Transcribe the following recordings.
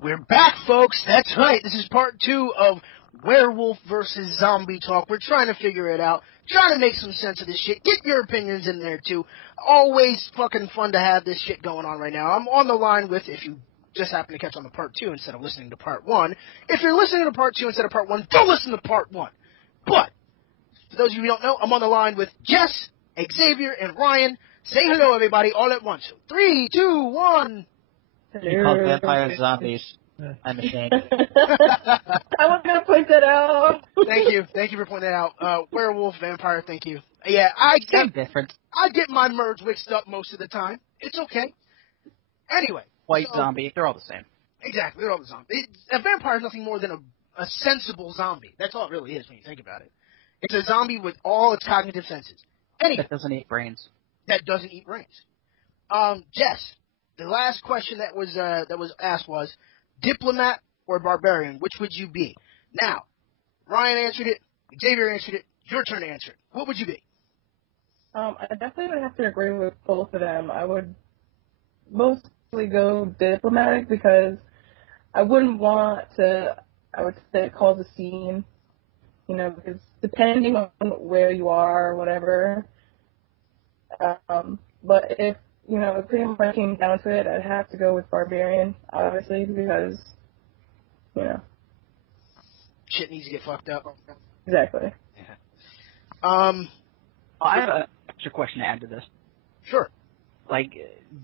We're back, folks. That's right. This is part 2 of Werewolf versus Zombie Talk. We're trying to figure it out, trying to make some sense of this shit. Get your opinions in there, too. Always fucking fun to have this shit going on right now. I'm on the line with, if you just happen to catch on to part 2 instead of listening to part 1. If you're listening to part 2 instead of part 1, don't listen to part 1. But, for those of you who don't know, I'm on the line with Jess, Xavier, and Ryan. Say hello, everybody, all at once. 3, 2, 1... You called vampires zombies. I'm ashamed. I was going to point that out. Thank you for pointing that out. Werewolf, vampire, thank you. Yeah, Same difference. I get my merge mixed up most of the time. It's okay. Anyway. White zombie, they're all the same. Exactly, they're all the zombies. A vampire is nothing more than a sensible zombie. That's all it really is when you think about it. It's a zombie with all its cognitive senses. Anyway. That doesn't eat brains. That doesn't eat brains. Jess. The last question that was asked was, diplomat or barbarian, which would you be? Now, Ryan answered it, Xavier answered it, your turn to answer it. What would you be? I definitely would have to agree with both of them. I would mostly go diplomatic because I wouldn't want to, I would say, cause a scene, because depending on where you are or whatever, but if pretty much came down to it, I'd have to go with barbarian, obviously, because, shit needs to get fucked up. Exactly. Yeah. I have an extra question to add to this. Sure. Like,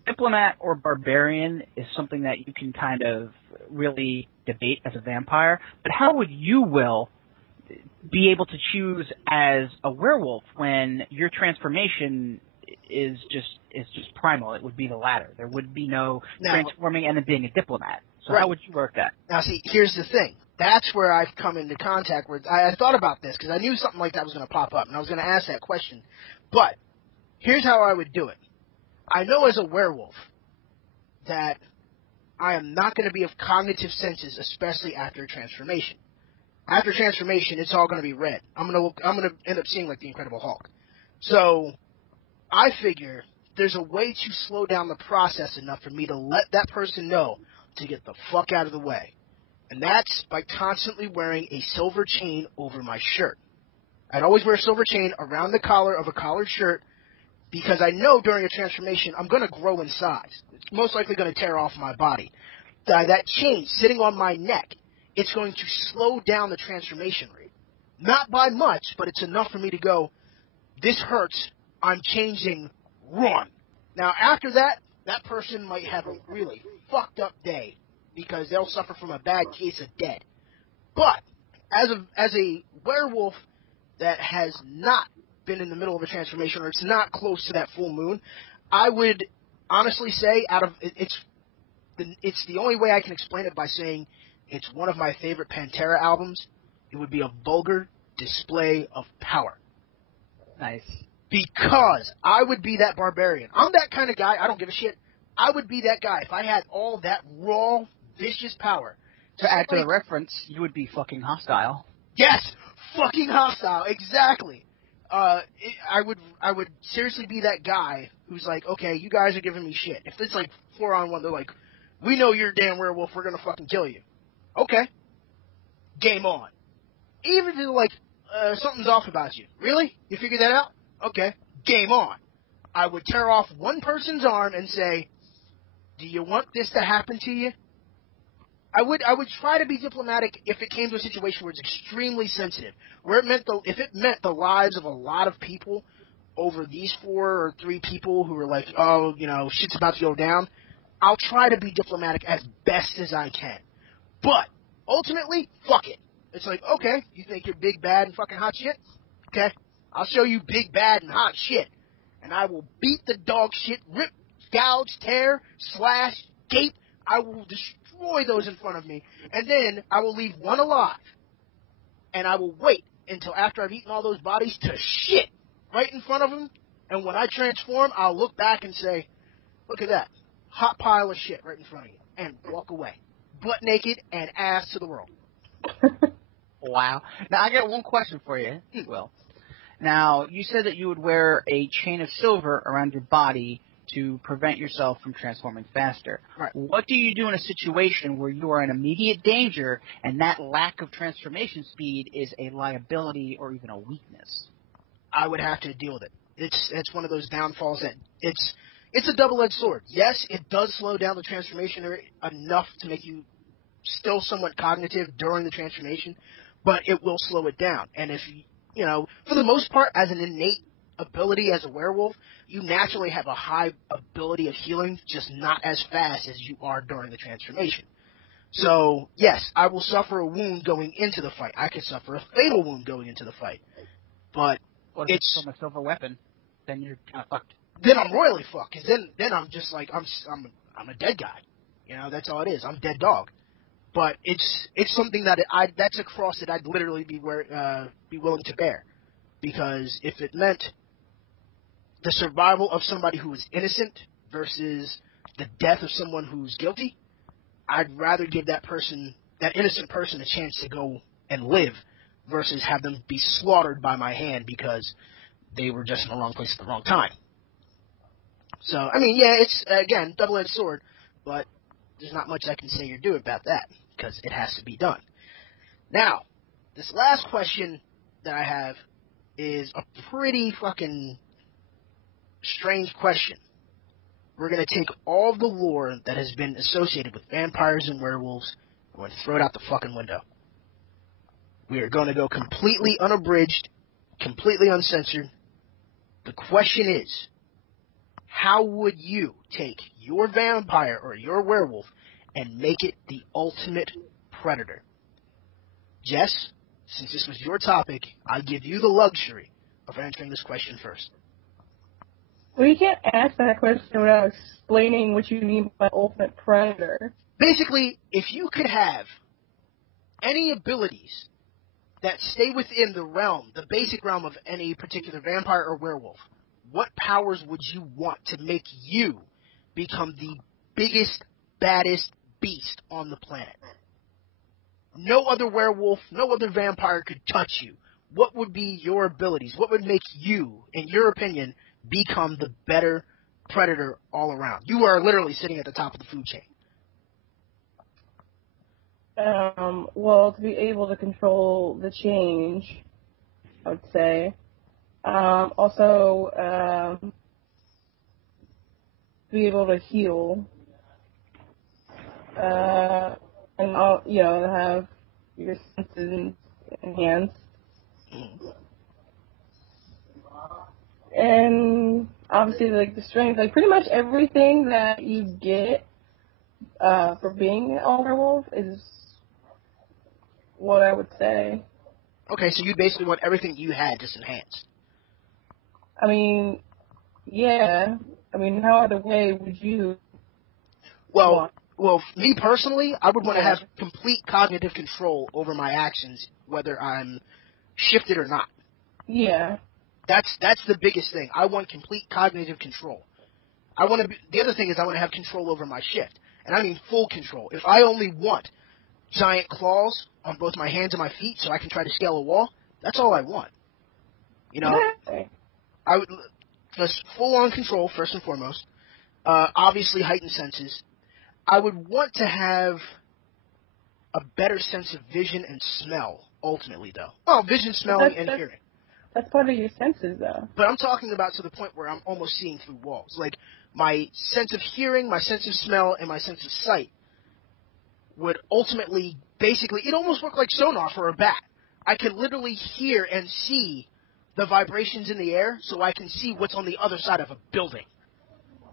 diplomat or barbarian is something that you can kind of really debate as a vampire, but how would you, Will, be able to choose as a werewolf when your transformation is just primal? It would be the latter. There would be no transforming and then being a diplomat. So right. How would you work that? Now, see, here's the thing. That's where I've come into contact with. I thought about this because I knew something like that was going to pop up, and I was going to ask that question. But here's how I would do it. I know as a werewolf that I am not going to be of cognitive senses, especially after transformation. After transformation, it's all going to be red. I'm going to end up seeing like the Incredible Hulk. So I figure there's a way to slow down the process enough for me to let that person know to get the fuck out of the way. And that's by constantly wearing a silver chain over my shirt. I'd always wear a silver chain around the collar of a collared shirt because I know during a transformation I'm going to grow in size. It's most likely going to tear off my body. That chain sitting on my neck, it's going to slow down the transformation rate. Not by much, but it's enough for me to go, this hurts, I'm changing, run. Now, after that, that person might have a really fucked up day because they'll suffer from a bad case of dead. But as a werewolf that has not been in the middle of a transformation or it's not close to that full moon, I would honestly say it's the only way I can explain it by saying it's one of my favorite Pantera albums. It would be a vulgar display of power. Nice. Because I would be that barbarian. I'm that kind of guy. I don't give a shit. I would be that guy if I had all that raw, vicious power. To add to the reference, you would be fucking hostile. Yes! Fucking hostile. Exactly. I would seriously be that guy who's like, okay, you guys are giving me shit. If it's like 4-on-1, they're like, we know you're a damn werewolf, we're gonna fucking kill you. Okay. Game on. Even if they're like, something's off about you. Really? You figured that out? Okay, game on. I would tear off one person's arm and say, do you want this to happen to you? I would try to be diplomatic if it came to a situation where it's extremely sensitive, where if it meant the lives of a lot of people over these 4 or 3 people who are like, oh, shit's about to go down. I'll try to be diplomatic as best as I can. But ultimately, fuck it. It's like, okay, you think you're big, bad, and fucking hot shit? Okay. I'll show you big, bad, and hot shit. And I will beat the dog shit, rip, gouge, tear, slash, gape. I will destroy those in front of me. And then I will leave one alive. And I will wait until after I've eaten all those bodies to shit right in front of them. And when I transform, I'll look back and say, look at that. Hot pile of shit right in front of you. And walk away. Butt naked and ass to the world. Wow. Now, I got one question for you, Will. Now, you said that you would wear a chain of silver around your body to prevent yourself from transforming faster. Right. What do you do in a situation where you are in immediate danger and that lack of transformation speed is a liability or even a weakness? I would have to deal with it. It's one of those downfalls that it's a double-edged sword. Yes, it does slow down the transformation enough to make you still somewhat cognitive during the transformation, but it will slow it down. And if you know, for the most part, as an innate ability as a werewolf, you naturally have a high ability of healing, just not as fast as you are during the transformation. So, yes, I will suffer a wound going into the fight. I could suffer a fatal wound going into the fight. But What if it's from a silver weapon? Then you're kind of fucked. Then I'm royally fucked, because then I'm just like, I'm a dead guy. You know, that's all it is. I'm dead dog. But it's something that that's a cross that I'd literally be willing to bear. Because if it meant the survival of somebody who is innocent versus the death of someone who's guilty, I'd rather give that innocent person, a chance to go and live versus have them be slaughtered by my hand because they were just in the wrong place at the wrong time. So, I mean, yeah, it's, again, double-edged sword, but there's not much I can say or do about that because it has to be done. Now, this last question that I have is a pretty fucking strange question. We're going to take all of the lore that has been associated with vampires and werewolves and we're going to throw it out the fucking window. We are going to go completely unabridged, completely uncensored. The question is, how would you take your vampire or your werewolf and make it the ultimate predator? Jess, since this was your topic, I give you the luxury of answering this question first. Well, you can't ask that question without explaining what you mean by ultimate predator. Basically, if you could have any abilities that stay within the basic realm of any particular vampire or werewolf, what powers would you want to make you become the biggest, baddest beast on the planet? No other werewolf, no other vampire could touch you. What would be your abilities? What would make you, in your opinion, become the better predator all around? You are literally sitting at the top of the food chain. Well, to be able to control the change, I would say. Also, be able to heal. And have your senses enhanced. And obviously, like, the strength, like, pretty much everything that you get for being a werewolf is what I would say. Okay, so you basically want everything you had just enhanced. I mean, yeah. I mean, how other way would you want? Well, me personally, I would want to have complete cognitive control over my actions, whether I'm shifted or not. Yeah. That's the biggest thing. I want complete cognitive control. The other thing is I want to have control over my shift. And I mean full control. If I only want giant claws on both my hands and my feet so I can try to scale a wall, that's all I want. You know, I would just full-on control, first and foremost. Obviously, heightened senses. I would want to have a better sense of vision and smell, ultimately, though. Well, vision, smelling, and hearing. That's part of your senses, though. But I'm talking about to the point where I'm almost seeing through walls. Like, my sense of hearing, my sense of smell, and my sense of sight would ultimately, basically, it almost looked like sonar for a bat. I could literally hear and see the vibrations in the air, so I can see what's on the other side of a building.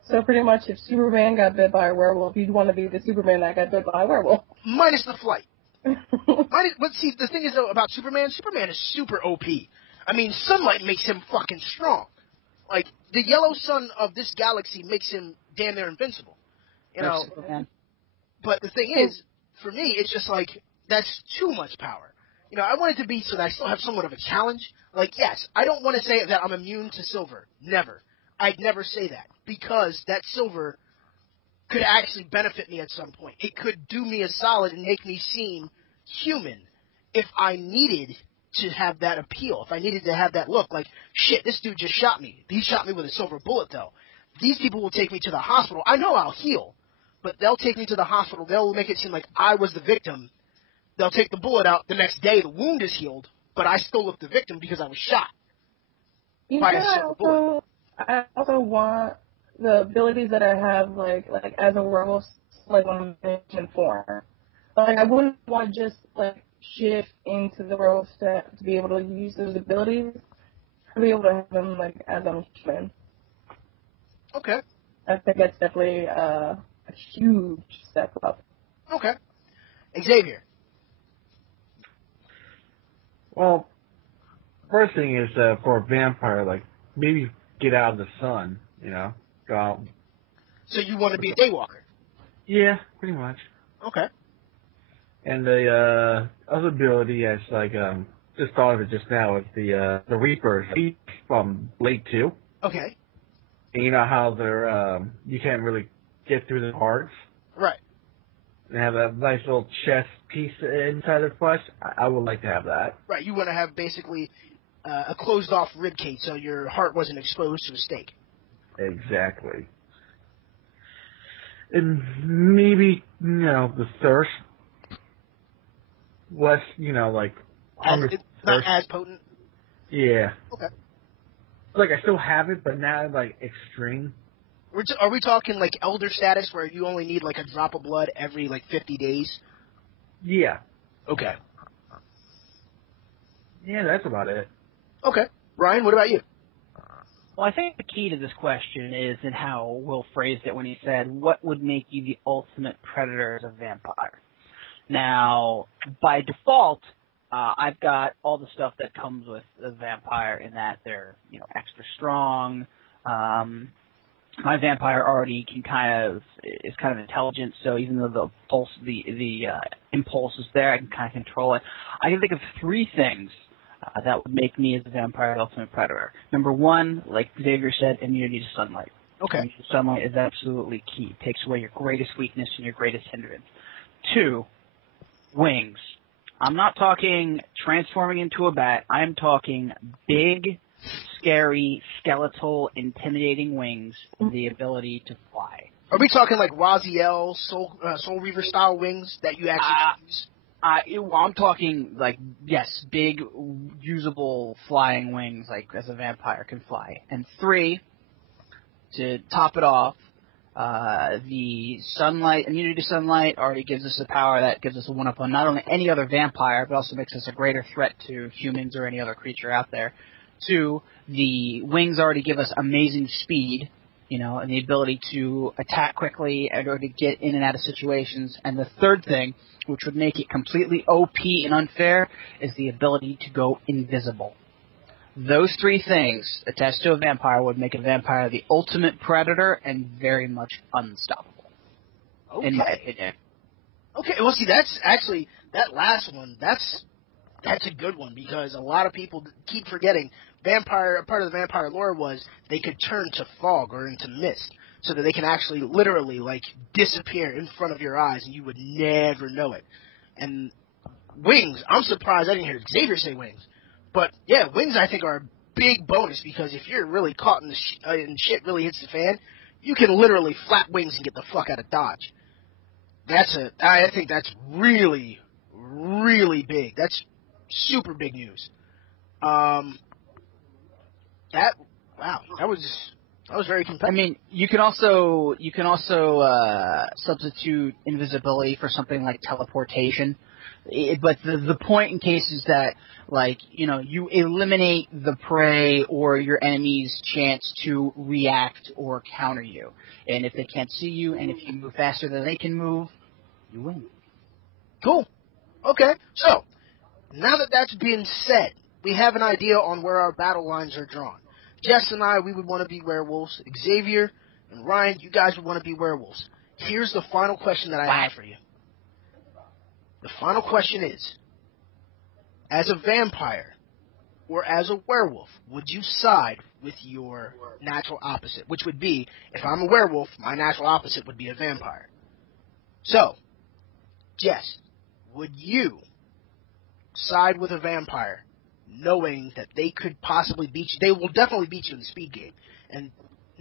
So pretty much if Superman got bit by a werewolf, you'd want to be the Superman that got bit by a werewolf. Minus the flight. But see, the thing is, though, about Superman is super OP. I mean, sunlight makes him fucking strong. Like, the yellow sun of this galaxy makes him damn near invincible. You know? But the thing is, for me, it's just like, that's too much power. You know, I want it to be so that I still have somewhat of a challenge. Like, yes, I don't want to say that I'm immune to silver. Never. I'd never say that. Because that silver could actually benefit me at some point. It could do me a solid and make me seem human if I needed to have that appeal. If I needed to have that look like, shit, this dude just shot me. He shot me with a silver bullet, though. these people will take me to the hospital. I know I'll heal, but they'll take me to the hospital. They'll make it seem like I was the victim. They'll take the bullet out. The next day, the wound is healed, but I still look the victim because I was shot by a silver bullet. I also want the abilities that I have, like as a werewolf, like on mission form. Like, I wouldn't want to just like shift into the werewolf to be able to use those abilities. To be able to have them like as a human. Okay. I think that's definitely a huge step up. Okay. Xavier. Well, first thing is for a vampire, like maybe get out of the sun, go out. So you want to be a daywalker? Yeah, pretty much. Okay. And the other ability, is like just thought of it just now, is the Reapers from Blade 2. Okay. And you know how they're you can't really get through the parts. Right. They have that nice little chest piece inside their flesh. I would like to have that. Right. You want to have basically a closed-off rib cage, so your heart wasn't exposed to a stake. Exactly. And maybe the thirst. Less, like hunger. It's not as potent. Yeah. Okay. Like I still have it, but now like extreme. Are we talking like elder status where you only need like a drop of blood every like 50 days? Yeah. Okay. Yeah, that's about it. Okay. Ryan, what about you? Well, I think the key to this question is in how Will phrased it when he said, what would make you the ultimate predator as a vampire? Now, by default, I've got all the stuff that comes with a vampire in that they're, extra strong. My vampire already is kind of intelligent, so even though the impulse is there, I can kind of control it. I can think of three things that would make me as a vampire the ultimate predator. Number one, like Xavier said, immunity to sunlight. Okay. Immunity to sunlight is absolutely key. It takes away your greatest weakness and your greatest hindrance. Two, wings. I'm not talking transforming into a bat. I'm talking big, scary, skeletal, intimidating wings and the ability to fly. Are we talking like Raziel, Soul Reaver style wings that you actually use? I'm talking like, yes, big, usable flying wings like as a vampire can fly. And three, to top it off, the sunlight, immunity to sunlight already gives us a power that gives us a one-up on not only any other vampire, but also makes us a greater threat to humans or any other creature out there. Two, the wings already give us amazing speed, and the ability to attack quickly or to get in and out of situations. And the third thing, which would make it completely OP and unfair, is the ability to go invisible. Those three things attached to a vampire would make a vampire the ultimate predator and very much unstoppable. Okay. In my opinion. Okay, well, see, that's actually, that last one, that's a good one because a lot of people keep forgetting part of the vampire lore was they could turn to fog or into mist so that they can actually literally, like, disappear in front of your eyes and you would never know it. And wings, I'm surprised I didn't hear Xavier say wings. But, yeah, wings I think are a big bonus because if you're really caught in and shit really hits the fan, you can literally flap wings and get the fuck out of Dodge. I think that's really, really big. That's super big news. That was very compelling. I mean, you can also substitute invisibility for something like teleportation. But the point in case is that, like, you eliminate the prey or your enemy's chance to react or counter you. And if they can't see you, and if you move faster than they can move, you win. Cool. Okay, so, now that that's been said, we have an idea on where our battle lines are drawn. Jess and I, we would want to be werewolves. Xavier and Ryan, you guys would want to be werewolves. Here's the final question that I have for you. The final question is, as a vampire or as a werewolf, would you side with your natural opposite? Which would be, if I'm a werewolf, my natural opposite would be a vampire. So, Jess, would you side with a vampire knowing that they could possibly beat you? They will definitely beat you in the speed game. And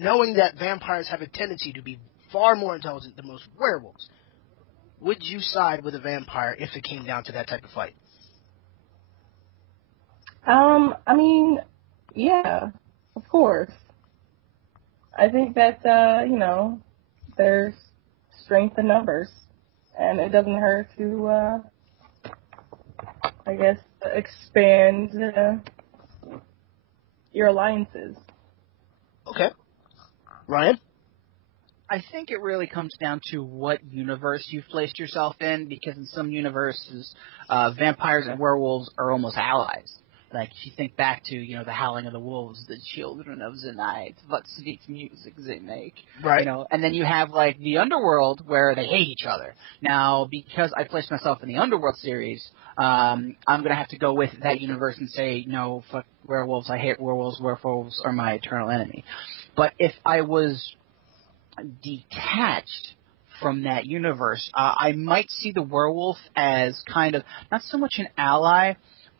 knowing that vampires have a tendency to be far more intelligent than most werewolves, would you side with a vampire if it came down to that type of fight? I mean, yeah, of course. I think that, there's strength in numbers, and it doesn't hurt to, I guess, expand your alliances. Okay. Ryan? I think it really comes down to what universe you've placed yourself in, because in some universes, vampires and werewolves are almost allies. Like, if you think back to, the howling of the wolves, the children of the night, what sweet music they make. Right. And then you have, like, the underworld where they hate each other. Now, because I placed myself in the underworld series, I'm going to have to go with that universe and say, no, fuck werewolves, I hate werewolves, werewolves are my eternal enemy. But if I was detached from that universe, I might see the werewolf as kind of, not so much an ally,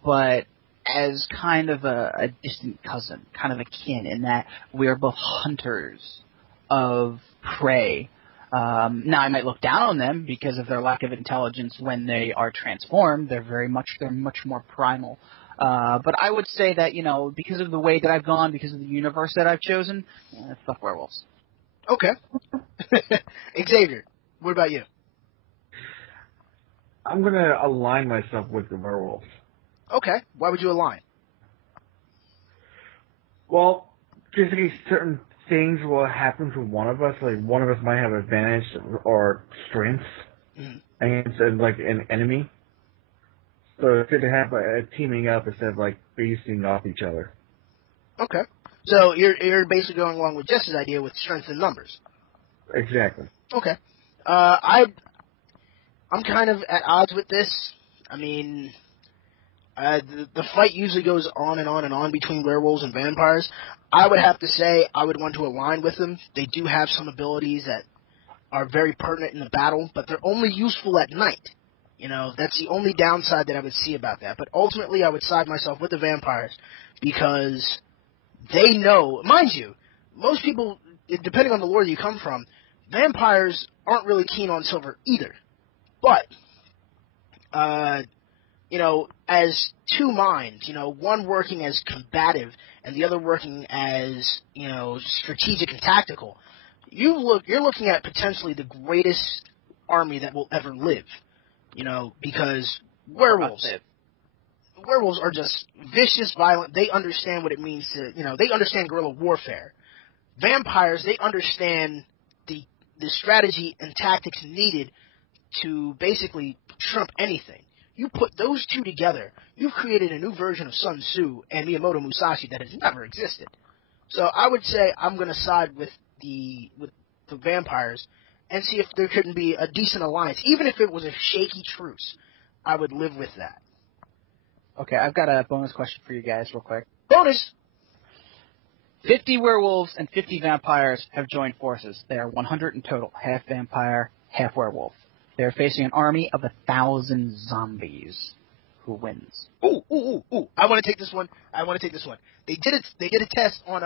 but as kind of a distant cousin, kind of akin, in that we are both hunters of prey. Now, I might look down on them because of their lack of intelligence when they are transformed. They're much more primal. But I would say that, because of the way that I've gone, because of the universe that I've chosen, fuck werewolves. Okay. Xavier, what about you? I'm going to align myself with the werewolf. Okay. Why would you align? Well, just in case certain things will happen to one of us, like one of us might have advantage or strengths against like an enemy. So it's good to have a teaming up instead of like facing off each other. Okay. So you're basically going along with Jess's idea with strength in numbers. Exactly. Okay. I'm kind of at odds with this. I mean, the fight usually goes on and on and on between werewolves and vampires. I would have to say I would want to align with them. They do have some abilities that are very pertinent in the battle, but they're only useful at night. That's the only downside that I would see about that. But ultimately, I would side myself with the vampires because they know, mind you, most people, depending on the lore you come from, vampires aren't really keen on silver either. But, as two minds, one working as combative and the other working as, strategic and tactical, you're looking at potentially the greatest army that will ever live, because werewolves are just vicious, violent. They understand what it means to, they understand guerrilla warfare. Vampires, they understand the strategy and tactics needed to basically trump anything. You put those two together, you've created a new version of Sun Tzu and Miyamoto Musashi that has never existed. So I would say I'm going to side with the vampires and see if there couldn't be a decent alliance. Even if it was a shaky truce, I would live with that. Okay, I've got a bonus question for you guys real quick. Bonus! 50 werewolves and 50 vampires have joined forces. They are 100 in total, half vampire, half werewolf. They're facing an army of 1,000 zombies. Who wins? Ooh! I want to take this one. They did a test on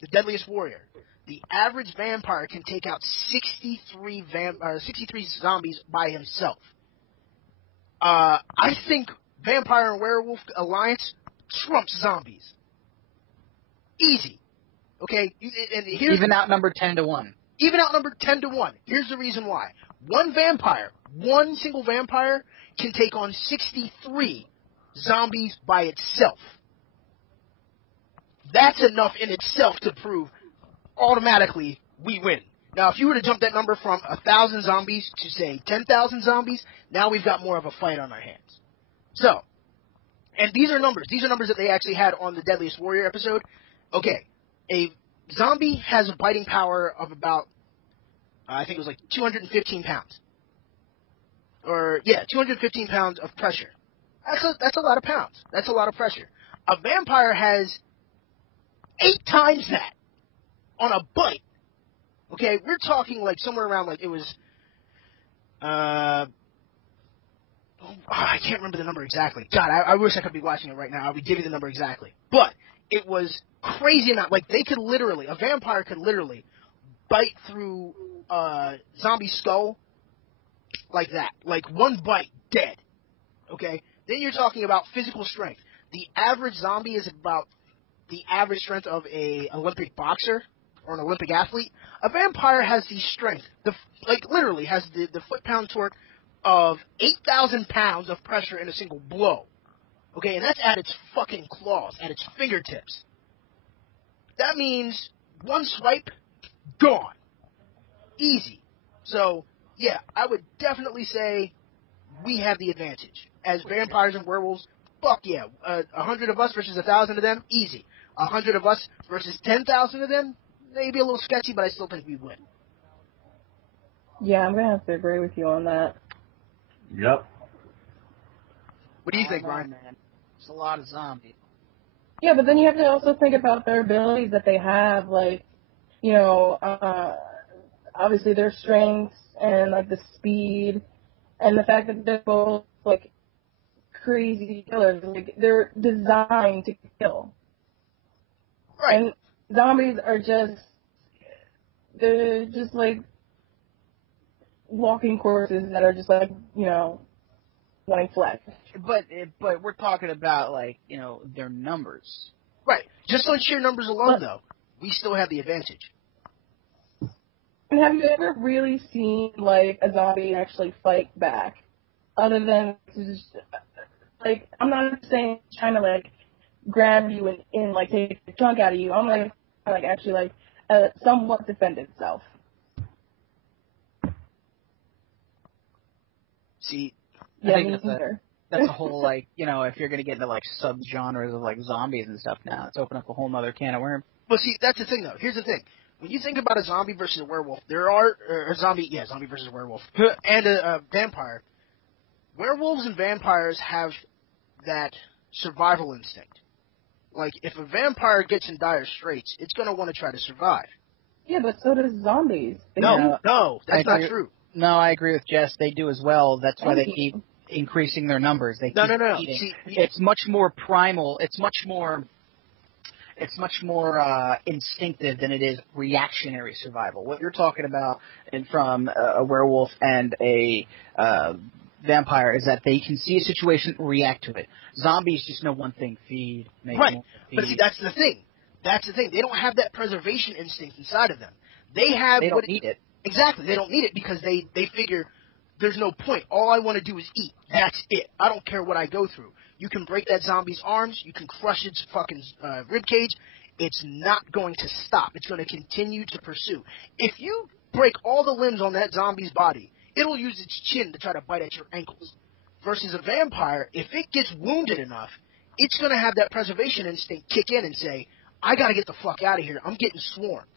the Deadliest Warrior. The average vampire can take out 63 zombies by himself. I think vampire and werewolf alliance trumps zombies. Easy. Okay? Even outnumbered 10-1. Even outnumbered 10-1. Here's the reason why. One single vampire can take on 63 zombies by itself. That's enough in itself to prove automatically we win. Now, if you were to jump that number from 1,000 zombies to, say, 10,000 zombies, now we've got more of a fight on our hands. So, and these are numbers. These are numbers that they actually had on the Deadliest Warrior episode. Okay, a zombie has a biting power of about, I think it was like 215 pounds. 215 pounds of pressure. That's a lot of pounds. That's a lot of pressure. A vampire has 8 times that on a bite. Okay, we're talking like somewhere around like it was, I can't remember the number exactly. God, I wish I could be watching it right now. I would give you the number exactly. But it was crazy amount. Like, a vampire could literally bite through a zombie skull like that. Like, one bite, dead. Okay? Then you're talking about physical strength. The average zombie is about the average strength of a Olympic boxer or an Olympic athlete. A vampire has the strength, literally has the foot-pound torque of 8,000 pounds of pressure in a single blow. Okay, and that's at its fucking claws, at its fingertips. That means one swipe, gone. Easy. So, yeah, I would definitely say we have the advantage. As vampires and werewolves, fuck yeah. 100 of us versus 1,000 of them, easy. 100 of us versus 10,000 of them, maybe a little sketchy, but I still think we win. Yeah, I'm going to have to agree with you on that. Yep. What do you think, Ryan? Ryan? Man, it's a lot of zombies. Yeah, but then you have to also think about their abilities that they have, like, you know, obviously their strengths and, like, the speed and the fact that they're both, like, crazy killers. Like, they're designed to kill. Right. And zombies are they're just, like, walking corpses that are just, like, you know, wanting flesh. But we're talking about, like, you know, their numbers. Right. Just on sheer numbers alone, though, we still have the advantage. And have you ever really seen, like, a zombie actually fight back? Other than just, like, I'm not saying trying to, like, grab you and like, take the chunk out of you. I'm, like actually, like, somewhat defend itself. See, I think that's a whole, like, you know, if you're going to get into, like, subgenres of, like, zombies and stuff now, it's open up a whole other can of worms. Well, see, that's the thing, though. Here's the thing. When you think about a zombie versus a werewolf, there are zombie versus a werewolf, and a vampire. Werewolves and vampires have that survival instinct. Like, if a vampire gets in dire straits, it's going to want to try to survive. Yeah, but so does zombies. No, that's not true. No, I agree with Jess. They do as well. That's why they keep increasing their numbers. They keep eating. See, it's much more primal. It's much more instinctive than it is reactionary survival. What you're talking about from a werewolf and a vampire is that they can see a situation and react to it. Zombies just know one thing: feed, make more, feed. But see, that's the thing. They don't have that preservation instinct inside of them. They don't need it. Exactly. They don't need it because they figure there's no point. All I want to do is eat. That's it. I don't care what I go through. You can break that zombie's arms. You can crush its fucking ribcage. It's not going to stop. It's going to continue to pursue. If you break all the limbs on that zombie's body, it'll use its chin to try to bite at your ankles. Versus a vampire, if it gets wounded enough, it's going to have that preservation instinct kick in and say, I got to get the fuck out of here. I'm getting swarmed.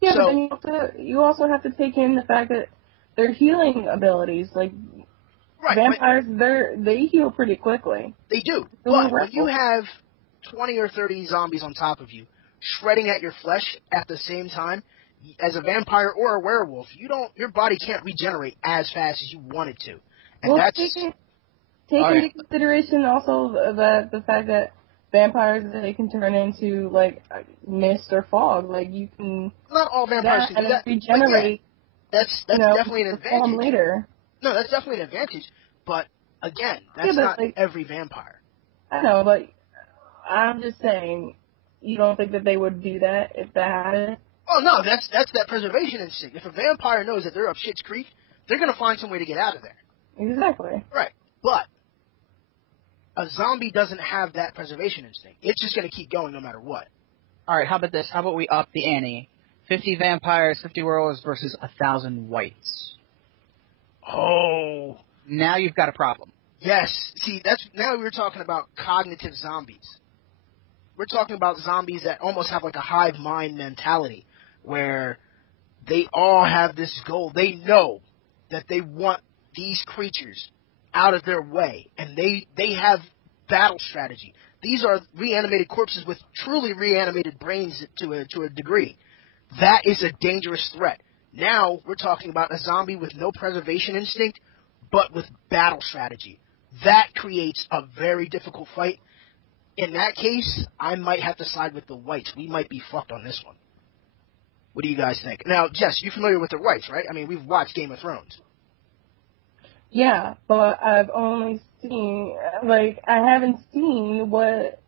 Yeah, but then you also have to take in the fact that their healing abilities, like, vampires, they heal pretty quickly. They do. But when you have 20 or 30 zombies on top of you, shredding at your flesh at the same time, as a vampire or a werewolf, your body can't regenerate as fast as you want it to. And take into consideration also the fact that vampires, they can turn into, like, mist or fog. Like, you can... Not all vampires can do that. Regenerate. That's definitely an advantage. Later. No, that's definitely an advantage. But, again, that's not every vampire. I know, but I'm just saying, you don't think that they would do that if that happened? Oh, no, that's that preservation instinct. If a vampire knows that they're up shit's creek, they're going to find some way to get out of there. Exactly. Right. But a zombie doesn't have that preservation instinct. It's just going to keep going no matter what. All right, how about this? How about we up the ante? 50 vampires, 50 werewolves versus 1,000 whites. Oh. Now you've got a problem. Yes. See, now we're talking about cognitive zombies. We're talking about zombies that almost have like a hive mind mentality, where they all have this goal. They know that they want these creatures out of their way, and they have battle strategy. These are reanimated corpses with truly reanimated brains to a degree. That is a dangerous threat. Now we're talking about a zombie with no preservation instinct, but with battle strategy. that creates a very difficult fight. In that case, I might have to side with the whites. We might be fucked on this one. What do you guys think? Now, Jess, you're familiar with the whites, right? I mean, we've watched Game of Thrones. Yeah, but I've only seen, I haven't seen what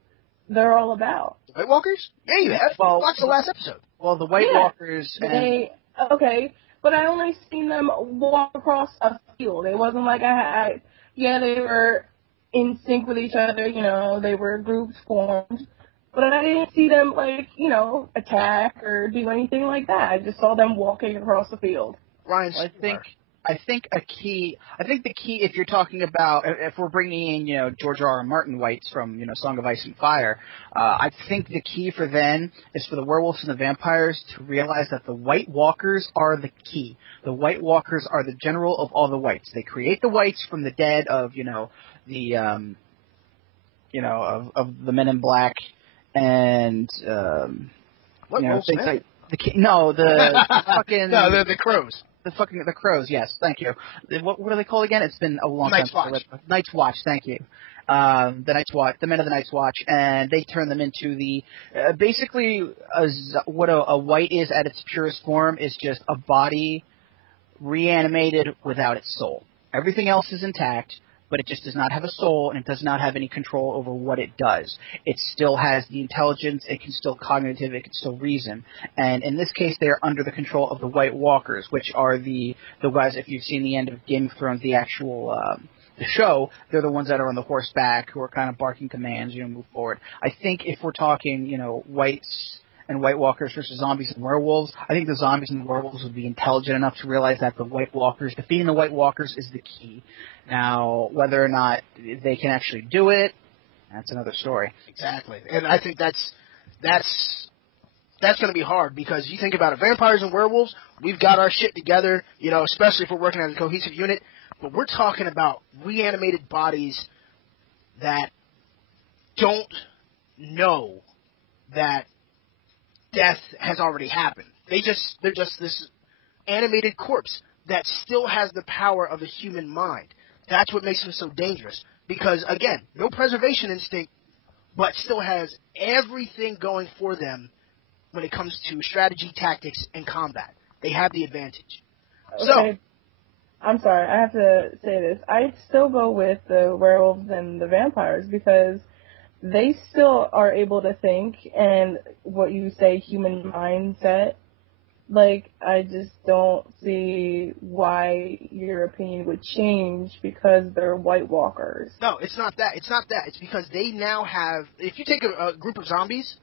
they're all about. White Walkers? Yeah, you have. Well, Watch the last episode. Well, the White Walkers and... Okay, but I only seen them walk across a field. It wasn't like they were in sync with each other, they were groups formed. But I didn't see them, attack or do anything like that. I just saw them walking across the field. Ryan, I think the key, if you're talking about, if we're bringing in, George R. R. Martin whites from, Song of Ice and Fire, I think the key for them is for the werewolves and the vampires to realize that the White Walkers are the key. The White Walkers are the general of all the whites. They create the whites from the dead of, of the Men in Black and, what things Smith? like the fucking the Crows. The Crows, yes, thank you. What are they called again? It's been a long time. Night's Watch, thank you. The Men of the Night's Watch, and they turn them into the basically what a white is at its purest form is just a body reanimated without its soul. Everything else is intact, but it just does not have a soul, and it does not have any control over what it does. It still has the intelligence, it can still cognitive, it can still reason. And in this case, they are under the control of the White Walkers, which are the guys, if you've seen the end of Game of Thrones, the actual the show, they're the ones that are on the horseback who are kind of barking commands, move forward. I think if we're talking, whites and White Walkers versus zombies and werewolves, I think the zombies and the werewolves would be intelligent enough to realize that defeating the White Walkers is the key. Now, whether or not they can actually do it, that's another story. Exactly. And I think that's going to be hard because you think about it, vampires and werewolves, we've got our shit together, especially if we're working as a cohesive unit, but we're talking about reanimated bodies that don't know that death has already happened. They're just this animated corpse that still has the power of a human mind. That's what makes them so dangerous. Because, again, no preservation instinct, but still has everything going for them when it comes to strategy, tactics, and combat. They have the advantage. Okay. So, I'm sorry, I have to say this. I'd still go with the werewolves and the vampires because they still are able to think and what you say human mindset. I just don't see why your opinion would change because they're White Walkers. No, it's not that. It's because they now have, if you take a group of zombies,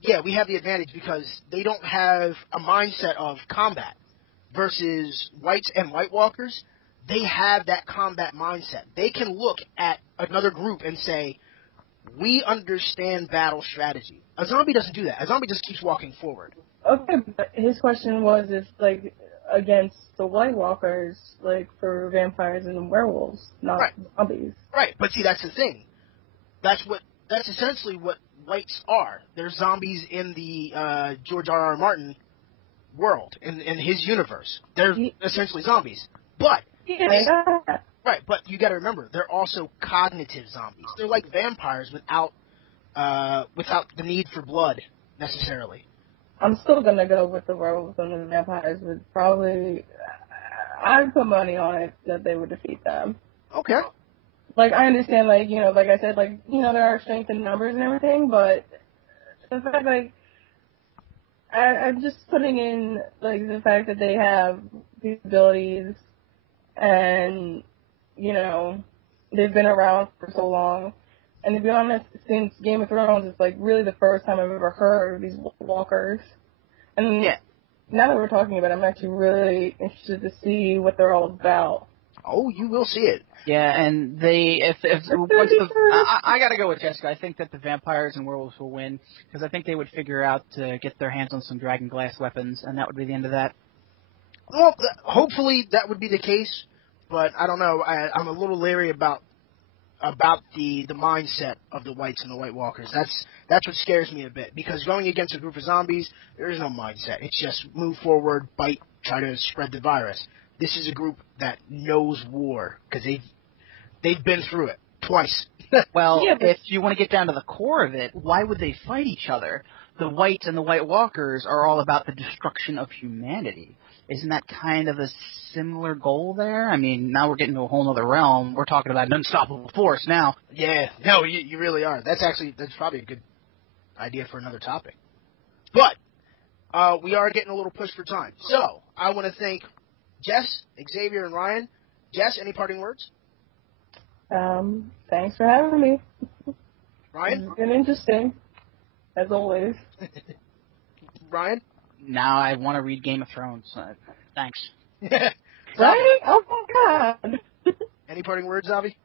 yeah, we have the advantage because they don't have a mindset of combat versus whites and White Walkers. They have that combat mindset. They can look at another group and say, we understand battle strategy. A zombie doesn't do that. A zombie just keeps walking forward. Okay, but his question was if, against the White Walkers, for vampires and werewolves, not zombies. Right, but see, that's the thing. That's essentially what whites are. They're zombies in the George R. R. Martin world, in his universe. They're essentially zombies. But... Right, but you got to remember, they're also cognitive zombies. They're like vampires without the need for blood, necessarily. I'm still going to go with the werewolves and the vampires, but probably, I'd put money on it that they would defeat them. Okay. I understand, like I said, there are strength in numbers and everything, but the fact, I'm just putting in, the fact that they have these abilities and, they've been around for so long. And to be honest, since Game of Thrones, it's really the first time I've ever heard of these walkers. And now that we're talking about it, I'm actually really interested to see what they're all about. Oh, you will see it. Yeah, and I gotta go with Jessica. I think that the vampires and werewolves will win because I think they would figure out to get their hands on some dragon glass weapons, and that would be the end of that. Well, hopefully that would be the case, but I don't know. I'm a little leery about the mindset of the whites and the White Walkers. That's what scares me a bit, because going against a group of zombies, there is no mindset. It's just move forward, bite, try to spread the virus. This is a group that knows war, because They've been through it twice. Well, Yeah, but- if you want to get down to the core of it, why would they fight each other? The Whites and the White Walkers are all about the destruction of humanity. Isn't that kind of a similar goal there? I mean, now we're getting to a whole other realm. We're talking about an unstoppable force now. Yeah, no, you really are. That's probably a good idea for another topic. But we are getting a little pushed for time. So I want to thank Jess, Xavier, and Ryan. Jess, any parting words? Thanks for having me. Ryan? It's been interesting, as always. Ryan? Now I want to read Game of Thrones. Thanks. Right? Oh my god. Any parting words, Avi?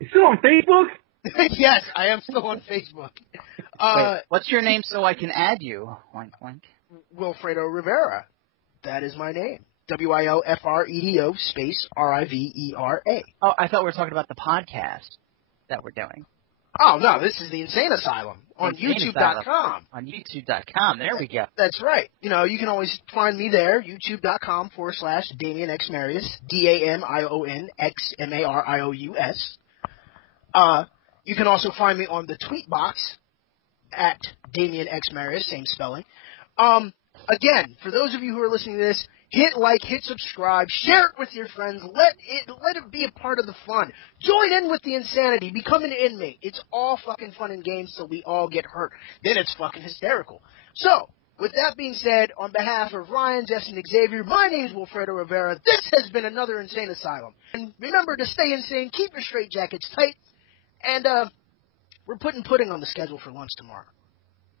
You still on Facebook? Yes, I am still on Facebook. Wait, what's your name so I can add you? Wink, wink. Wilfredo Rivera. That is my name. Wilfredo space Rivera. Oh, I thought we were talking about the podcast that we're doing. Oh, no, this is the Insane Asylum on Insane YouTube.com. Asylum. On YouTube.com. There we go. That's right. You know, you can always find me there, youtube.com/Damian X Marius, DAMIONXMARIOUS. You can also find me on the tweet box at Damian X Marius, same spelling. Again, for those of you who are listening to this, hit like, hit subscribe, share it with your friends, let it be a part of the fun. Join in with the insanity, become an inmate. It's all fucking fun and games till we all get hurt. Then it's fucking hysterical. So, with that being said, on behalf of Ryan, Jess, and Xavier, my name is Wilfredo Rivera. This has been another Insane Asylum. And remember to stay insane, keep your straitjackets tight, and we're putting pudding on the schedule for lunch tomorrow.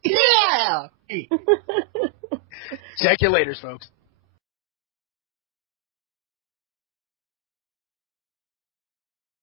Yeah! Check you later, folks.